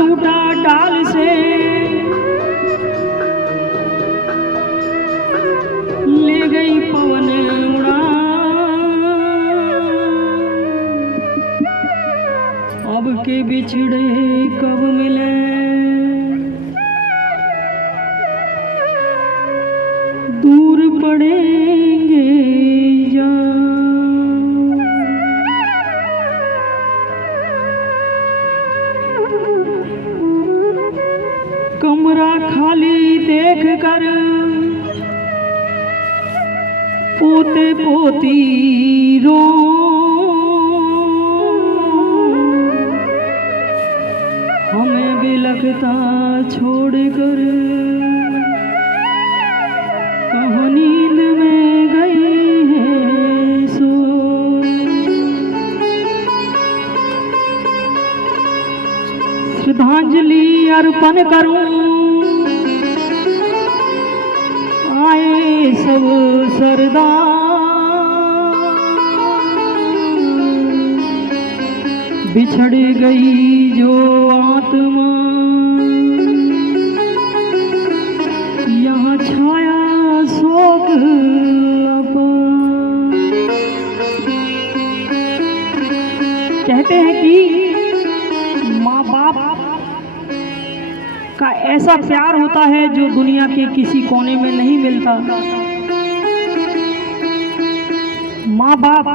टूटा डाल से ले गई पवन उड़ा, अब के बिछड़े कब मिले दूर पड़ेंगे जा। कमरा खाली देख कर पोते पोती रो, हमें भी लगता छोड़कर कहाँ नींद में गए हैं सो। श्रद्धांजलि अर्पण करूं आए सब सरदार, बिछड़ गई जो आत्मा यहाँ छाया शोक कहते हैं कि माँ बाप का ऐसा प्यार होता है जो दुनिया के किसी कोने में नहीं मिलता। माँ बाप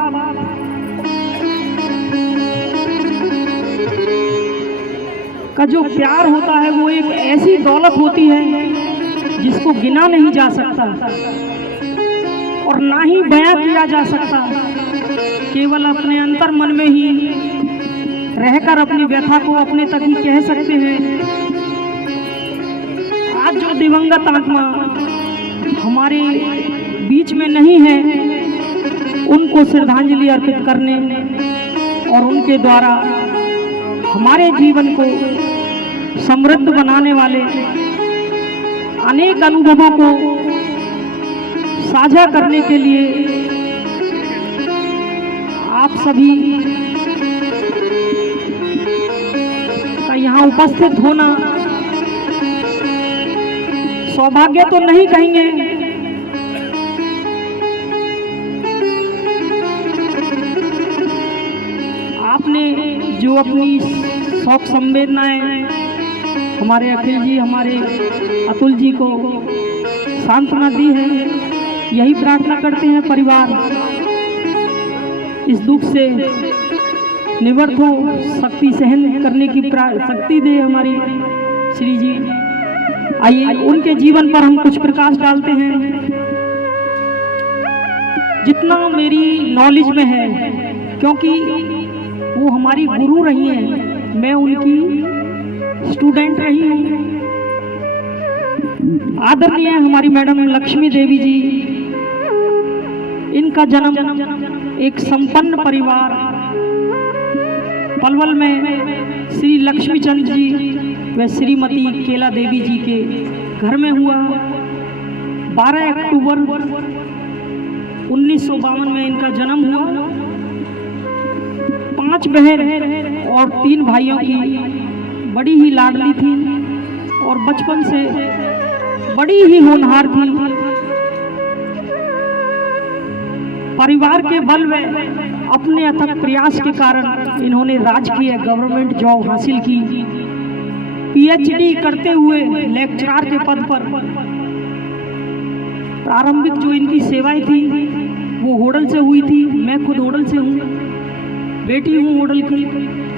का जो प्यार होता है वो एक ऐसी दौलत होती है जिसको गिना नहीं जा सकता और ना ही बयां किया जा सकता। केवल अपने अंतर मन में ही रहकर अपनी व्यथा को अपने तक ही कह सकते हैं। आज जो दिवंगत आत्मा हमारे बीच में नहीं है, उनको श्रद्धांजलि अर्पित करने और उनके द्वारा हमारे जीवन को समृद्ध बनाने वाले अनेक अनुभवों को साझा करने के लिए आप सभी का यहाँ उपस्थित होना सौभाग्य तो नहीं कहेंगे, आपने जो अपनी शौक संवेदनाएं हमारे अखिल जी, हमारे अतुल जी को सांत्वना दी है, यही प्रार्थना करते हैं परिवार इस दुख से निवृत्त हो, शक्ति सहन करने की शक्ति दे हमारी श्री जी। आइए उनके जीवन पर हम कुछ प्रकाश डालते हैं। जितना मेरी नॉलेज में है, क्योंकि वो हमारी गुरु रही हैं, मैं उनकी स्टूडेंट रही हूँ। आदरणीय हमारी मैडम लक्ष्मी देवी जी, इनका जन्म एक संपन्न परिवार पलवल में श्री लक्ष्मी चंद जी व श्रीमती केला देवी जी के घर में हुआ। 12 अक्टूबर 1952 में इनका जन्म हुआ। 5 बहन और 3 भाइयों की बड़ी ही लाडली थी और बचपन से बड़ी ही होनहार थी। परिवार के बल में अपने अथक प्रयास के कारण इन्होंने राजकीय गवर्नमेंट जॉब हासिल की। पीएचडी करते हुए लेक्चरर के पद पर प्रारंभिक जो इनकी सेवाएं थी वो होडल से हुई थी। मैं खुद होडल से हूँ, बेटी हूँ होडल की,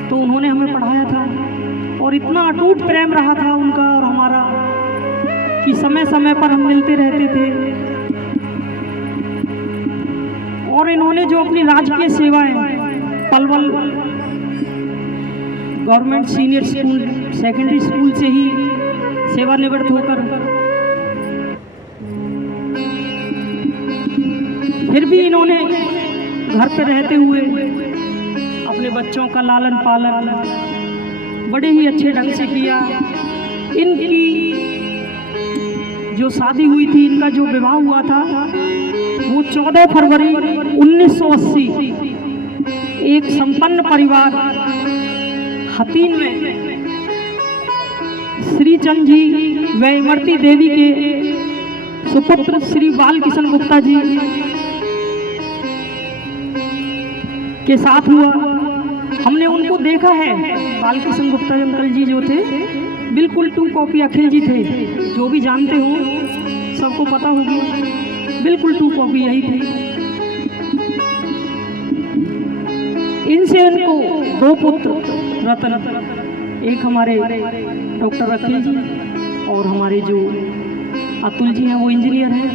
तो उन्होंने हमें पढ़ाया था और इतना अटूट प्रेम रहा था उनका और हमारा कि समय समय पर हम मिलते रहते थे। और इन्होंने जो अपनी राजकीय सेवाएं Palwal government senior school secondary school से ही सेवानिवृत्त होकर फिर भी इन्होंने घर पे रहते हुए अपने बच्चों का लालन पालन बड़े ही अच्छे ढंग से किया। इनकी जो शादी हुई थी, इनका जो विवाह हुआ था वो 14 फरवरी 1980 एक संपन्न परिवार हतीन में श्री चंद जी व इमरती देवी के सुपुत्र श्री बालकिशन गुप्ता जी के साथ हुआ। हमने उनको देखा है। बालकिशन गुप्ता अंकल जी जो थे बिल्कुल 2 कॉपी अखिल जी थे, जो भी जानते हो सबको पता होगी, बिल्कुल 2 कॉपी यही थी। इनसे इनको 2 पुत्र रतन, एक हमारे डॉक्टर अखिल जी और हमारे जो अतुल जी हैं वो इंजीनियर हैं।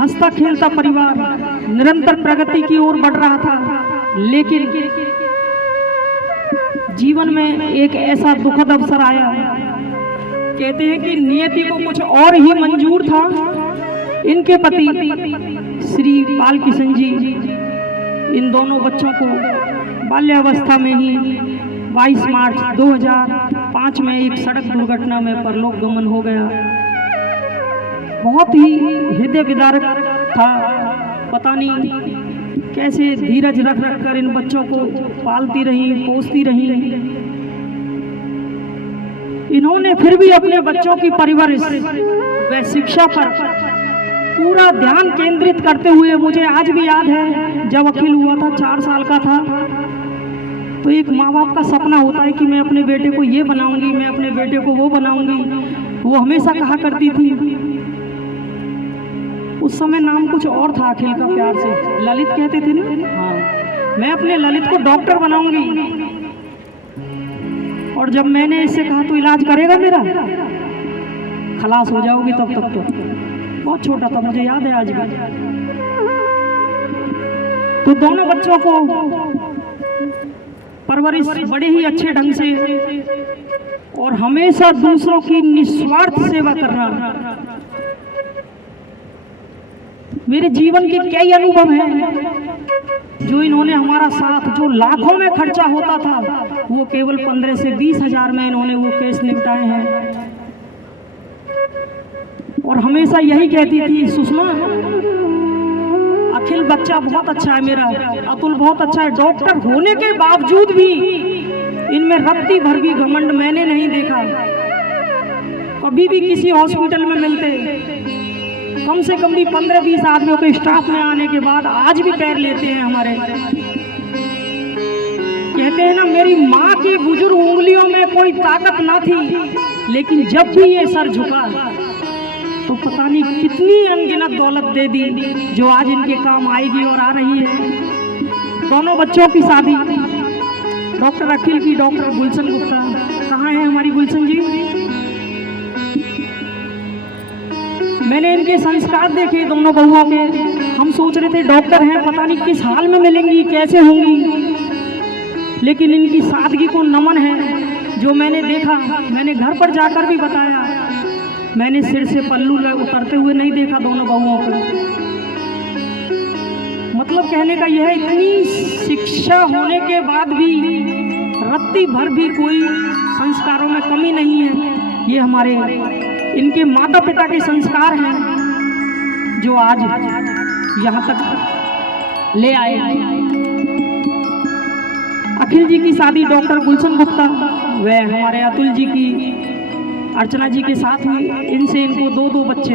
हंसता खेलता परिवार निरंतर प्रगति की ओर बढ़ रहा था, लेकिन जीवन में एक ऐसा दुखद अवसर आया। कहते हैं कि नियति को कुछ और ही मंजूर था। इनके पति श्री बालकिशन जी इन दोनों बच्चों को बाल्यावस्था में ही 22 मार्च 2005 में एक सड़क दुर्घटना में परलोक गमन हो गया। बहुत ही हृदय विदारक था। पता नहीं कैसे धीरज रख रख कर इन बच्चों को पालती रही, पोसती रही। इन्होंने फिर भी अपने बच्चों की परवरिश व शिक्षा पर पूरा ध्यान केंद्रित करते हुए, मुझे आज भी याद है जब अखिल हुआ था 4 साल का था, तो एक माँ बाप का सपना होता है कि मैं अपने बेटे को ये बनाऊंगी, मैं अपने बेटे को वो बनाऊंगी। वो हमेशा कहा करती थी, उस समय नाम कुछ और था अखिल का, प्यार से ललित कहते थे ना। हाँ, मैं अपने ललित को डॉक्टर बनाऊंगी। और जब मैंने इससे कहा तो इलाज करेगा मेरा, खलास हो जाओगी तब तक। तो बहुत छोटा था, मुझे याद है आज भी। तो दोनों बच्चों को परवरिश बड़े ही अच्छे ढंग से और हमेशा दूसरों की निस्वार्थ सेवा करना मेरे जीवन के कई अनुभव हैं। जो इन्होंने हमारा साथ, जो लाखों में खर्चा होता था, वो केवल 15 से 20 हजार में इन्होंने वो केस निपटाए हैं। और हमेशा यही कहती थी, सुषमा अखिल बच्चा बहुत अच्छा है मेरा, अतुल बहुत अच्छा है। डॉक्टर होने के बावजूद भी इनमें रत्ती भर भी घमंड मैंने नहीं देखा। कभी भी किसी हॉस्पिटल में मिलते, कम से कम भी 15-20 आदमियों के स्टाफ में आने के बाद आज भी पैर लेते हैं हमारे। कहते हैं ना, मेरी माँ की बुजुर्ग उंगलियों में कोई ताकत ना थी, लेकिन जब भी ये सर झुका तो पता नहीं कितनी अनगिनत दौलत दे दी, जो आज इनके काम आएगी और आ रही है। दोनों बच्चों की शादी, डॉक्टर अखिल की डॉक्टर गुलशन गुप्ता, कहाँ है हमारी गुलशन जी? मैंने इनके संस्कार देखे दोनों बहुओं के। हम सोच रहे थे डॉक्टर हैं, पता नहीं किस हाल में मिलेंगी, कैसे होंगी, लेकिन इनकी सादगी को नमन है। जो मैंने देखा, मैंने घर पर जाकर भी बताया, मैंने सिर से पल्लू उतरते हुए नहीं देखा दोनों बहुओं को। मतलब कहने का यह है, इतनी शिक्षा होने के बाद भी रत्ती भर भी कोई संस्कारों में कमी नहीं है। ये हमारे इनके माता पिता के संस्कार हैं, जो आज यहाँ तक ले आए। अखिल जी की शादी डॉक्टर गुलशन गुप्ता व हमारे अतुल जी की अर्चना जी के साथ हुई। इनसे इनको 2-2 बच्चे,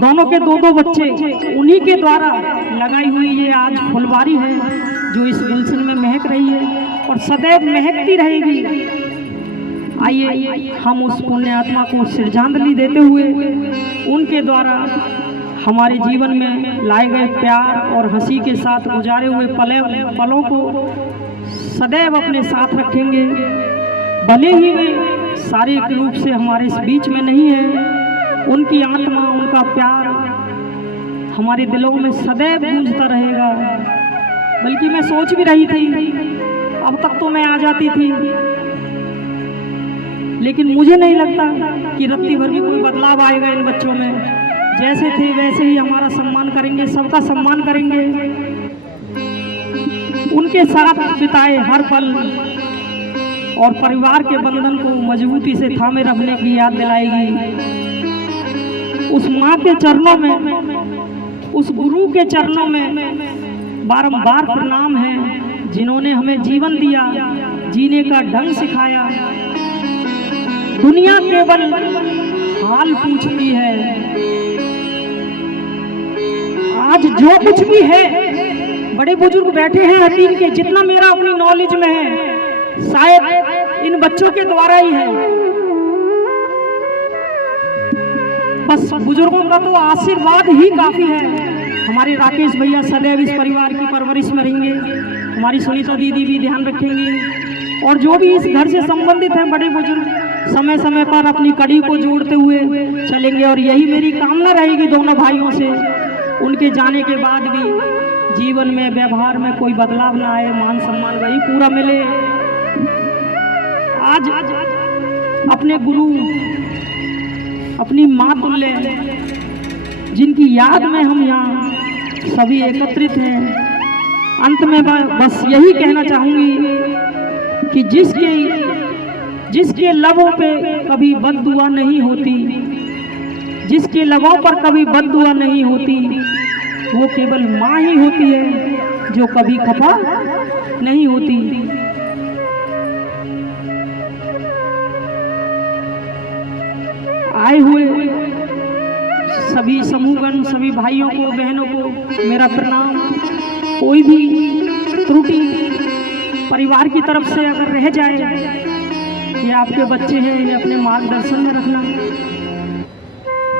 दोनों के 2-2 बच्चे उन्हीं के द्वारा लगाई हुई ये आज फुलवारी है, जो इस गुलशन में महक रही है और सदैव महकती रहेगी। आइए हम उस पुण्य आत्मा को श्रद्धांजलि देते हुए उनके द्वारा हमारे जीवन में लाए गए प्यार और हंसी के साथ गुजारे हुए पलों को सदैव अपने साथ रखेंगे। भले ही वे शारीरिक रूप से हमारे इस बीच में नहीं है, उनकी आत्मा, उनका प्यार हमारे दिलों में सदैव गूंजता रहेगा। बल्कि मैं सोच भी रही थी, अब तक तो मैं आ जाती थी, लेकिन मुझे नहीं लगता कि रत्ती भर भी कोई बदलाव आएगा इन बच्चों में। जैसे थे वैसे ही हमारा सम्मान करेंगे, सबका सम्मान करेंगे। उनके साथ बिताए हर पल और परिवार के बंधन को मजबूती से थामे रखने की याद दिलाएगी। उस माँ के चरणों में, उस गुरु के चरणों में बारंबार प्रणाम है जिन्होंने हमें जीवन दिया, जीने का ढंग सिखाया। दुनिया केवल हाल पूछती है, आज जो कुछ भी है, बड़े बुजुर्ग बैठे हैं हकीम के, जितना मेरा अपनी नॉलेज में है शायद इन बच्चों के द्वारा ही है। बस बुजुर्गों का तो आशीर्वाद ही काफी है। हमारे राकेश भैया सदैव इस परिवार की परवरिश में रहेंगे, हमारी सुनीता दीदी भी ध्यान रखेंगी, और जो भी इस घर से संबंधित हैं बड़े बुजुर्ग समय समय पर अपनी कड़ी को जोड़ते हुए चलेंगे। और यही मेरी कामना रहेगी दोनों भाइयों से, उनके जाने के बाद भी जीवन में व्यवहार में कोई बदलाव ना आए, मान सम्मान वही पूरा मिले। आज अपने गुरु, अपनी माँ तुल्य, जिनकी याद में हम यहाँ सभी एकत्रित हैं, अंत में बस यही कहना चाहूंगी कि जिसके लबों पे कभी बद्दुआ नहीं होती, जिसके लबों पर कभी बद्दुआ नहीं होती, वो केवल माँ ही होती है जो कभी खफा नहीं होती। आए हुए सभी समूहगण, सभी भाइयों को, बहनों को मेरा प्रणाम। कोई भी त्रुटि परिवार की तरफ से अगर रह जाए, ये आपके बच्चे हैं, ये अपने मार्गदर्शन में रखना।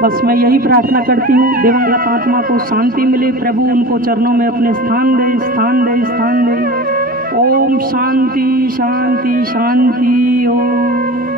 बस मैं यही प्रार्थना करती हूँ, दिवंगत आत्मा को शांति मिले, प्रभु उनको चरणों में अपने स्थान दे, स्थान दे, स्थान दे। ओम शांति शांति शांति। ओम।